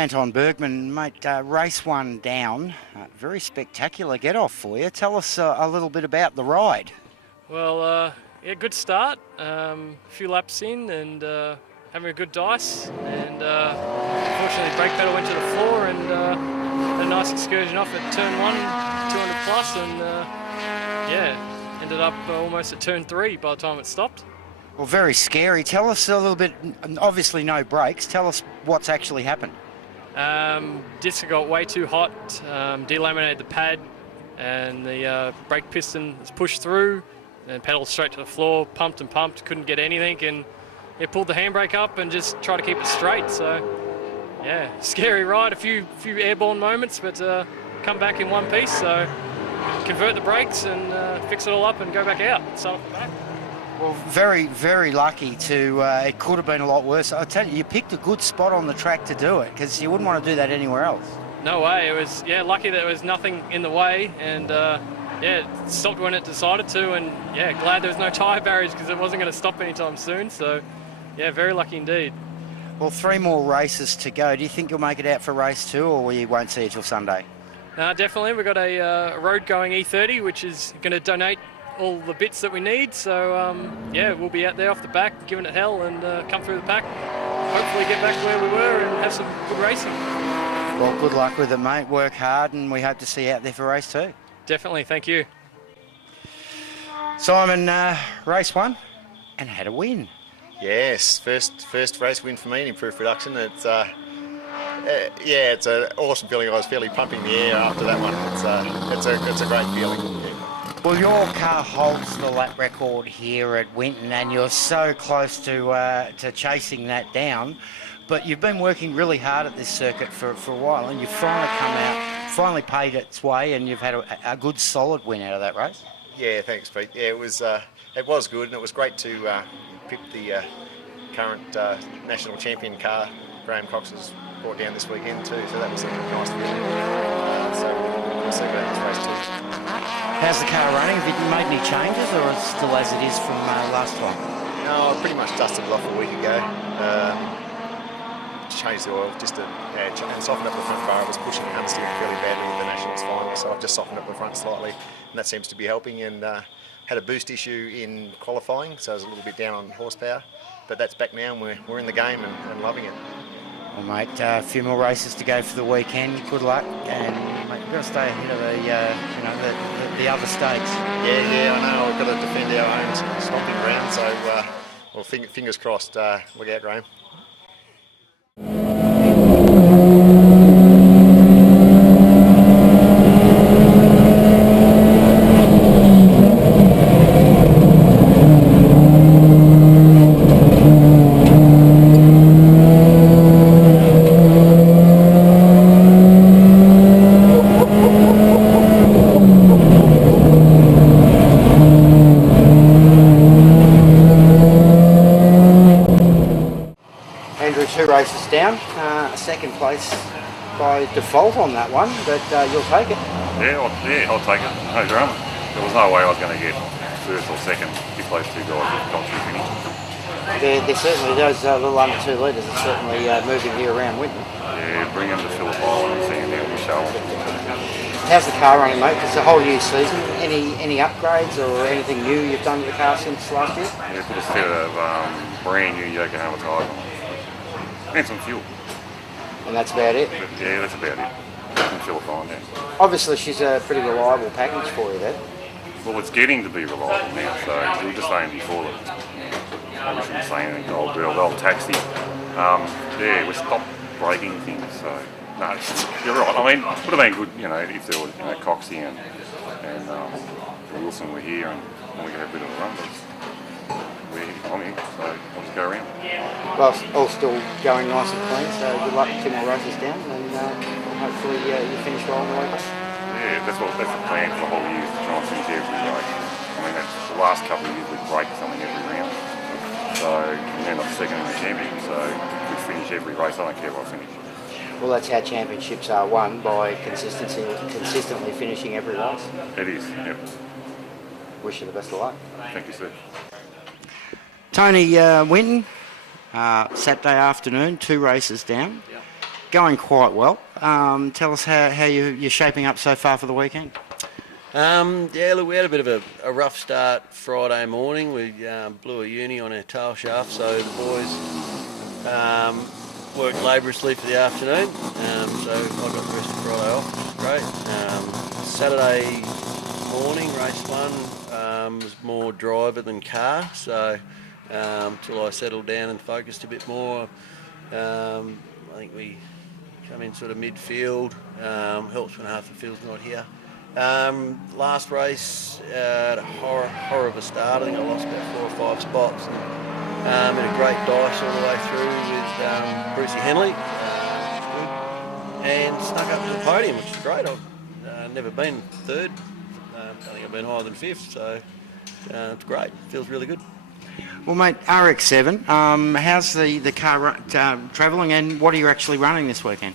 Anton Bergman, mate, race one down. Very spectacular get-off for you. Tell us a little bit about the ride. Well, yeah, good start. A few laps in and having a good dice. And unfortunately, the brake pedal went to the floor and had a nice excursion off at turn 1, 200 plus, and yeah, ended up almost at turn 3 by the time it stopped. Well, very scary. Tell us a little bit, obviously no brakes. Tell us what's actually happened. Disc got way too hot, delaminated the pad, and the brake piston was pushed through and pedaled straight to the floor, pumped and pumped, couldn't get anything, and it pulled the handbrake up and just tried to keep it straight. So yeah, scary ride, a few airborne moments, but come back in one piece, so convert the brakes and fix it all up and go back out, start off the back. Well, very, very lucky to, it could have been a lot worse. I'll tell you, you picked a good spot on the track to do it, because you wouldn't want to do that anywhere else. No way, it was, yeah, lucky that there was nothing in the way, and yeah, it stopped when it decided to, and yeah, glad there was no tyre barriers because it wasn't going to stop anytime soon, so yeah, very lucky indeed. Well, 3 more races to go. Do you think you'll make it out for race 2, or you won't see it till Sunday? Definitely, we've got a road-going E30, which is going to donate all the bits that we need, so yeah, we'll be out there off the back giving it hell and come through the pack, hopefully get back where we were and have some good racing. Well, good luck with it, mate. Work hard, and we hope to see you out there for race 2. Definitely, thank you. Simon, race 1 and had a win. Yes, first race win for me in improved production. It's yeah, it's an awesome feeling. I was fairly pumping the air after that one. It's a great feeling. Yeah. Well, your car holds the lap record here at Winton, and you're so close to chasing that down. But you've been working really hard at this circuit for a while, and you've finally come out, finally paid its way, and you've had a good, solid win out of that race. Yeah, thanks, Pete. Yeah, it was good, and it was great to pick the current national champion car, Graham Cox, was brought down this weekend too. So that was a nice feeling. So we'll see about this race too. How's the car running? Have you made any changes, or is it still as it is from last time? No, I pretty much dusted it off a week ago. Changed the oil just to and softened up the front bar. I was pushing understeer fairly badly with the Nationals final, so I've just softened up the front slightly, and that seems to be helping. And had a boost issue in qualifying, so I was a little bit down on horsepower, but that's back now, and we're in the game and loving it. Well, mate, a few more races to go for the weekend. Good luck, and mate, we've got to stay ahead of the other states. Yeah, I know. We've got to defend our own stomping ground, so well, fingers crossed. Look out, Graham. Races down, second place by default on that one, but you'll take it. Yeah, I'll take it. No drama. There was no way I was going to get first or second if those two guys got through finish. They're certainly, those little under 2 litres are certainly moving here around Winton. Yeah, bring them to Phillips and see them there with Shoal. How's the car running, mate? It's a whole new season. Any upgrades or anything new you've done to the car since last year? Yeah, put a set of brand new Yokohama tyres on. And some fuel. And that's about it? But yeah, that's about it. And fill it fine, yeah. Obviously she's a pretty reliable package for you then. Well, it's getting to be reliable now, so we were just saying before that I shouldn't say anything to old girl, they'll taxi. Yeah, we stopped breaking things, so no, you're right. I mean, it would have been good, if there was, Coxie and Wilson were here and we could have a bit of a run, but I'm here, so I'll just go around. Well, all still going nice and clean, so good luck, 2 more races down, and hopefully you finish well on the way back. Yeah, that's the plan for the whole year, to try and finish every race. I mean, that's the last couple of years we break something every round. So we end up second in the championship, so we finish every race, I don't care what I finish. Well, that's how championships are won, by consistently finishing every race. It is, yep. Wish you the best of luck. Thank you, sir. Tony, Winton, Saturday afternoon, 2 races down. Yep. going quite well. Tell us how you're shaping up so far for the weekend. Yeah, look, we had a bit of a rough start Friday morning. We blew a uni on our tail shaft, so the boys worked laboriously for the afternoon. So I got the rest of Friday off, which was great. Saturday morning, race one, was more driver than car, so till I settled down and focused a bit more. I think we come in sort of midfield, helps when half the field's not here. Last race, had a horror of a start. I think I lost about 4 or 5 spots, and had a great dice all the way through with Brucey Henley, which was good, and snuck up to the podium, which is great. I've never been third. I think I've been higher than fifth, so it's great. Feels really good. Well, mate, RX-7, how's the car travelling, and what are you actually running this weekend?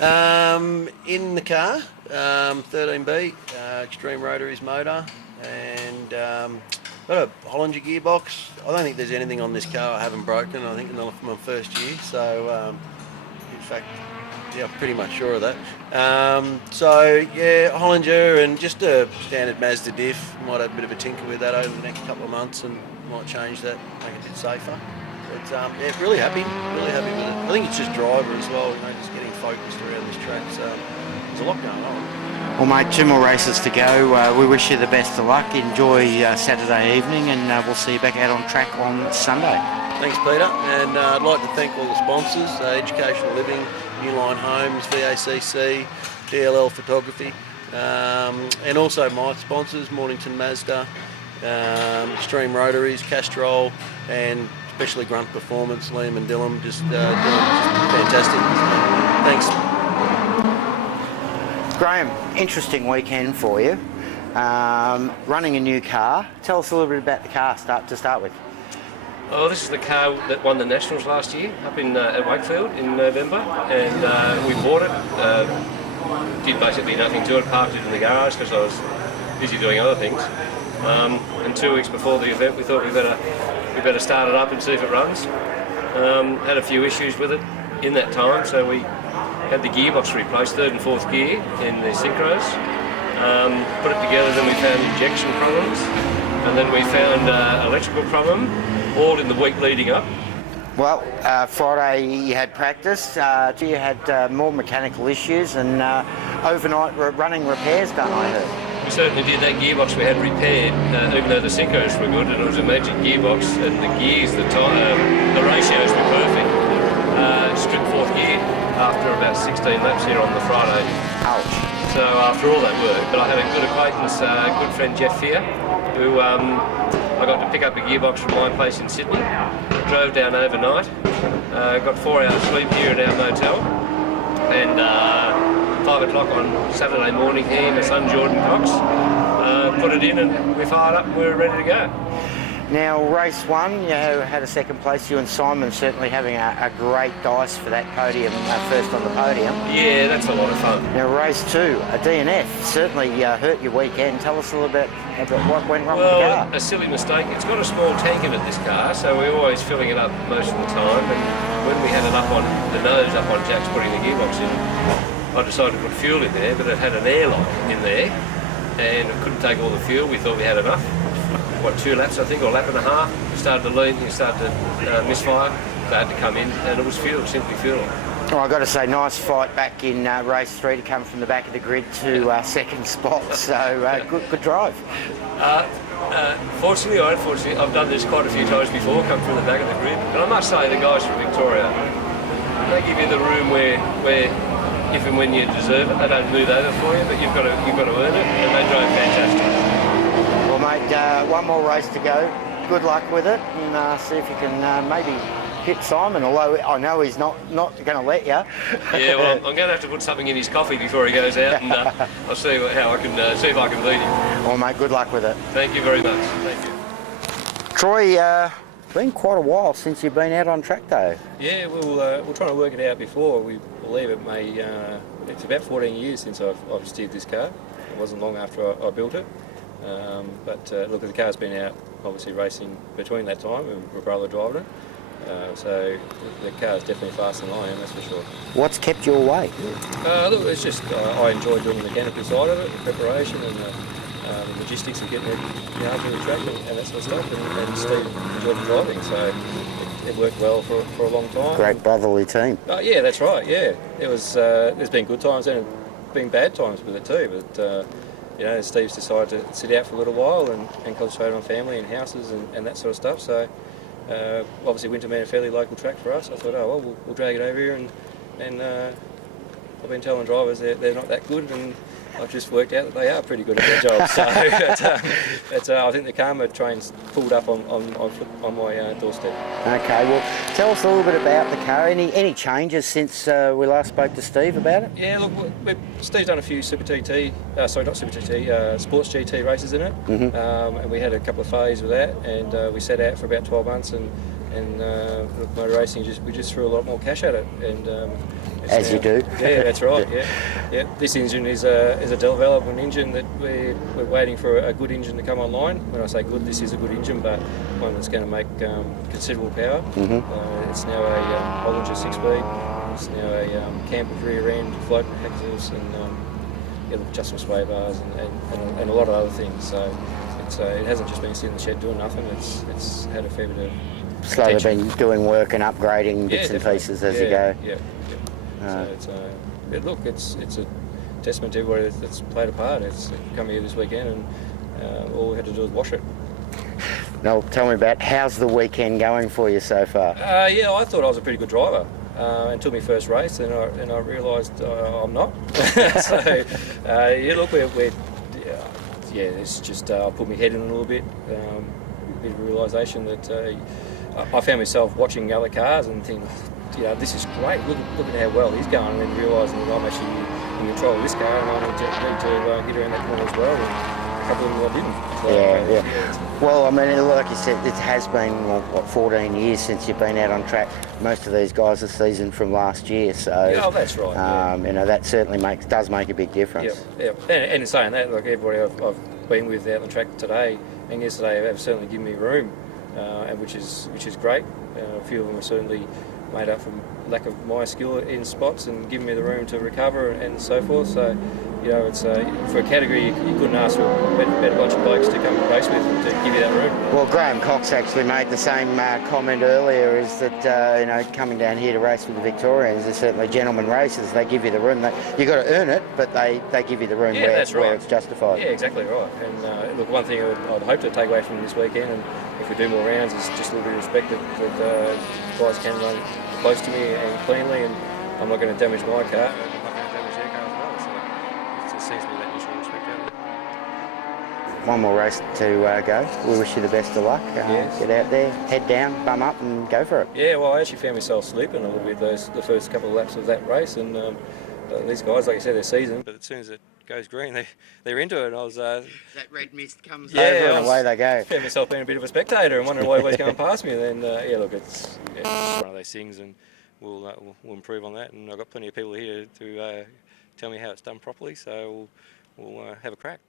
In the car, 13B, extreme rotaries motor, and got a Hollinger gearbox. I don't think there's anything on this car I haven't broken. I think in my first year, so in fact, yeah, I'm pretty much sure of that. So yeah, Hollinger and just a standard Mazda diff. Might have a bit of a tinker with that over the next couple of months, and might change that, make it a bit safer. But yeah, really happy with it. I think it's just driver as well, just getting focused around this track. So there's a lot going on. Well, mate, 2 more races to go. We wish you the best of luck. Enjoy Saturday evening, and we'll see you back out on track on Sunday. Thanks, Peter. And I'd like to thank all the sponsors, Educational Living, New Line Homes, VACC, DLL Photography, and also my sponsors, Mornington Mazda, Extreme Rotaries, Castrol, and especially Grunt Performance, Liam and Dillon, just fantastic. Thanks. Graham, interesting weekend for you. Running a new car. Tell us a little bit about the car to start with. Oh, this is the car that won the Nationals last year up in at Wakefield in November, and we bought it. Did basically nothing to it, parked it in the garage because I was busy doing other things. And 2 weeks before the event, we thought we better start it up and see if it runs. Had a few issues with it in that time, so we had the gearbox replaced, 3rd and 4th gear in the synchros. Put it together, then we found injection problems, and then we found electrical problem, all in the week leading up. Well, Friday you had practice, you had more mechanical issues, and overnight running repairs done, I heard. We certainly did. That gearbox we had repaired, even though the synchros were good, and it was a magic gearbox, and the gears, the ratios were perfect. Stripped 4th gear after about 16 laps here on the Friday. Ouch. So after all that work, but I had a good acquaintance, good friend Jeff Fear, who I got to pick up a gearbox from my place in Sydney, drove down overnight, got 4 hours sleep here at our motel, and 5 o'clock on Saturday morning, he and my son Jordan Cox put it in, and we fired up and we were ready to go. Now, race 1, you had a 2nd place. You and Simon certainly having a great dice for that podium, first on the podium. Yeah, that's a lot of fun. Now, race 2, a DNF, certainly hurt your weekend. Tell us a little bit about what went wrong with the car. A silly mistake. It's got a small tank in it, this car, so we're always filling it up most of the time. And when we had it up on the nose, up on Jack's putting the gearbox in, I decided to put fuel in there, but it had an airlock in there, and it couldn't take all the fuel. We thought we had enough. 2 laps, I think, or lap and a half. We started to lean, we started to misfire, so I had to come in, and it was fuel, simply fuel. Well, I've got to say, nice fight back in race 3 to come from the back of the grid to 2nd spot, so good drive. Fortunately or unfortunately, I've done this quite a few times before, come from the back of the grid, and I must say the guys from Victoria, they give you the room where if and when you deserve it. They don't move over for you, but you've got to earn it, and they drove fantastic. Well, mate, 1 more race to go. Good luck with it, and see if you can maybe hit Simon, although I know he's not going to let you. Yeah, well, I'm going to have to put something in his coffee before he goes out, and I'll see how I can see if I can beat him. Well, mate, good luck with it. Thank you very much. Thank you. Troy, been quite a while since you've been out on track, though. Yeah, we're trying to work it out before. We believe it may. It's about 14 years since I've steered this car. It wasn't long after I built it. But look, the car's been out, obviously racing between that time, and my brother driving it. So the car is definitely faster than I am, that's for sure. What's kept you away? Look, it's just I enjoy doing the mechanical side of it, the preparation and the logistics of getting it to the track and that sort of stuff. And Steve enjoyed the driving, so it worked well for a long time. Great brotherly team. Yeah, that's right. Yeah, it was. There's been good times and been bad times with it too. But Steve's decided to sit out for a little while and concentrate on family and houses and that sort of stuff. So obviously Winton being a fairly local track for us, I thought, we'll drag it over here and I've been telling drivers they're not that good, and I've just worked out that they are pretty good at their job. So I think the karma train's pulled up on my doorstep. Okay, well, tell us a little bit about the car. Any changes since we last spoke to Steve about it? Yeah, look, Steve's done a few Sports GT races in it, and we had a couple of failures with that, and we set out for about 12 months, and motor racing, we just threw a lot more cash at it, and as you do. Yeah, that's right. Yeah. This engine is a development engine that we're waiting for a good engine to come online. When I say good, this is a good engine, but one that's going to make considerable power. It's now a Bollinger 6-speed. It's now a camper rear end, float axles, and adjustable sway bars, and a lot of other things. So it hasn't just been sitting in the shed doing nothing. It's had a fair bit of slowly been doing work and upgrading bits and pieces as you go. Yeah. So it's a testament to everybody that's played a part. It's come here this weekend, and all we had to do was wash it. Now, tell me about how's the weekend going for you so far? Yeah, I thought I was a pretty good driver until my first race, and I realised I'm not. So it's just I put my head in a little bit. A bit of realisation that I found myself watching other cars and thinking, this is great. Look at how well he's going, and then realising that I'm actually in control of this car, and I need to get around that corner as well. And a couple of them I didn't. So, yeah. Well, I mean, like you said, it has been 14 years since you've been out on track. Most of these guys are seasoned from last year, so that's right. That certainly does make a big difference. Yeah. And in saying that, like everybody I've been with out on track today and yesterday have certainly given me room, and which is great. A few of them are certainly made up for lack of my skill in spots and giving me the room to recover and so forth. So, it's for a category you couldn't ask for a better bunch of blokes to come and race with to give you that room. Well, Graham Cox actually made the same comment earlier, is that coming down here to race with the Victorians, they're certainly gentlemen races. They give you the room. You got to earn it, but they give you the room where it's justified. Yeah, exactly right. And look, one thing I'd hope to take away from this weekend, and if we do more rounds, is just a little bit of respect that guys can run close to me and cleanly, and I'm not going to damage my car, and I'm not going to damage their car as well. So it just seems to be that mutual respect out there. One more race to go. We wish you the best of luck. Yes. Get out there, head down, bum up, and go for it. Yeah, well, I actually found myself sleeping a little bit the first couple of laps of that race, and these guys, like you said, they're seasoned, but as soon as it goes green, they're into it. And I was that red mist comes over and away they go. I found myself being a bit of a spectator and wondering why he was going past me. And then it's one of those things, and we'll improve on that. And I've got plenty of people here to tell me how it's done properly, so we'll have a crack.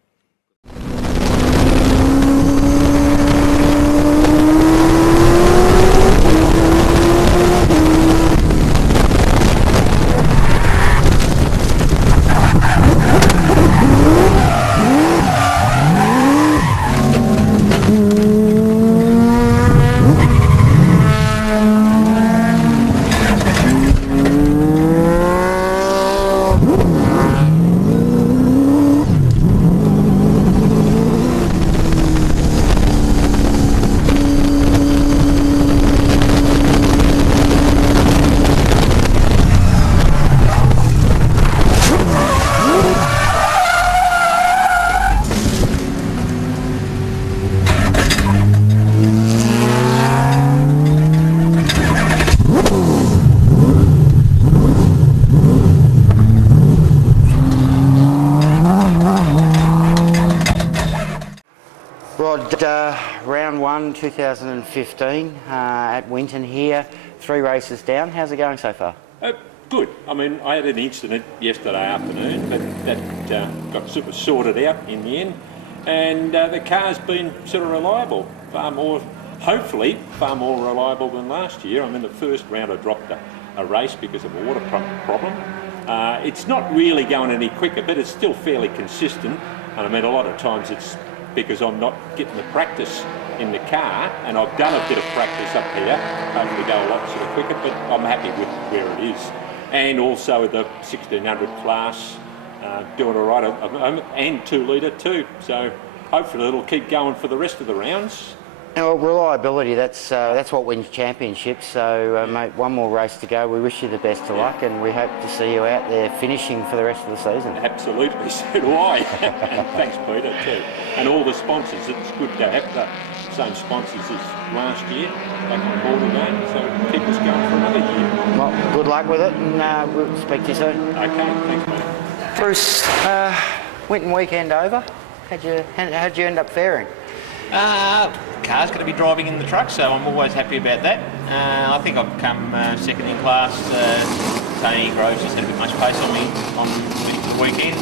Round 1, 2015 at Winton here, 3 races down. How's it going so far? Good. I mean, I had an incident yesterday afternoon, but that got sort of sorted out in the end. And the car's been sort of reliable, far more hopefully far more reliable than last year. I mean, the first round I dropped a race because of a water problem. It's not really going any quicker, but it's still fairly consistent. And I mean, a lot of times it's because I'm not getting the practice in the car, and I've done a bit of practice up here, hopefully go a lot sort of quicker, but I'm happy with where it is. And also the 1600 class, doing all right at the moment, and 2 litre too. So hopefully it'll keep going for the rest of the rounds. Well, reliability, that's what wins championships. So, mate, one more race to go. We wish you the best of luck, and we hope to see you out there finishing for the rest of the season. Absolutely, so do I. And thanks, Peter, too. And all the sponsors. It's good to have the same sponsors as last year back on board again, so keep us going for another year. Well, good luck with it, and we'll speak to you soon. Okay, thanks, Peter. Bruce, Winton weekend over. How'd you end up faring? Car's going to be driving in the truck, so I'm always happy about that. I think I've come second in class. Tony Groves just had a bit much pace on me for the weekend,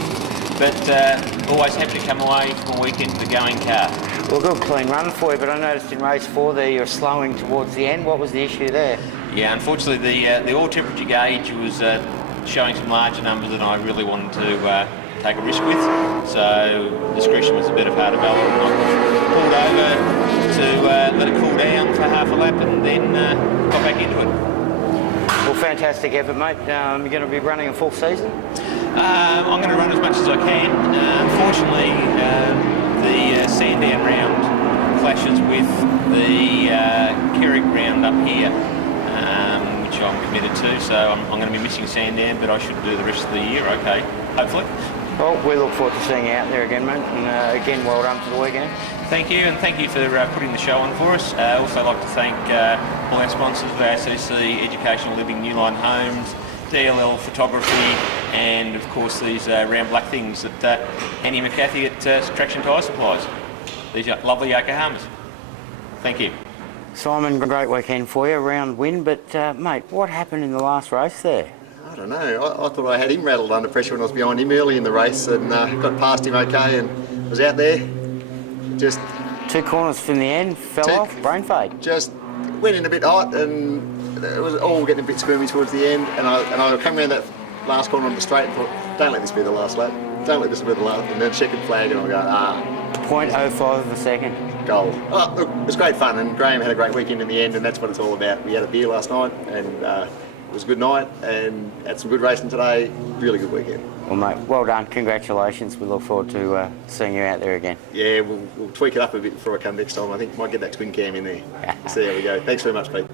but always happy to come away from a weekend with a going car. Well, good clean run for you, but I noticed in race 4 there you're slowing towards the end. What was the issue there? Yeah, unfortunately the oil temperature gauge was showing some larger numbers than I really wanted to take a risk with, so discretion was a bit of part of valor. I pulled over to let it cool down for half a lap and then got back into it. Well, fantastic effort, mate. You're going to be running a full season? I'm going to run as much as I can. Unfortunately, the Sandown round clashes with the Kerrick round up here, which I'm committed to, so I'm going to be missing Sandown, but I should do the rest of the year okay, hopefully. Well, we look forward to seeing you out there again, mate, and again, well done for the weekend. Thank you, and thank you for putting the show on for us. I also like to thank all our sponsors, VACC, Educational Living, Newline Homes, DLL Photography, and of course these round black things that Annie McCarthy at Traction Tyre supplies. These are lovely Yokohamas. Thank you. Simon, great weekend for you, round win, but mate, what happened in the last race there? I don't know. I thought I had him rattled under pressure when I was behind him early in the race, and got past him okay, and was out there. Just 2 corners from the end, fell off, brain fade. Just went in a bit hot, and it was all getting a bit squirmy towards the end. And I came around that last corner on the straight and thought, don't let this be the last lap. Don't let this be the last. And then checkered flag, and I go, 0.05 of a second. Goal. Oh, look, it was great fun, and Graham had a great weekend in the end, and that's what it's all about. We had a beer last night, and it was a good night, and had some good racing today. Really good weekend. Well, mate, well done. Congratulations. We look forward to seeing you out there again. Yeah, we'll tweak it up a bit before I come next time. I think might get that twin cam in there. See how we go. Thanks very much, Pete.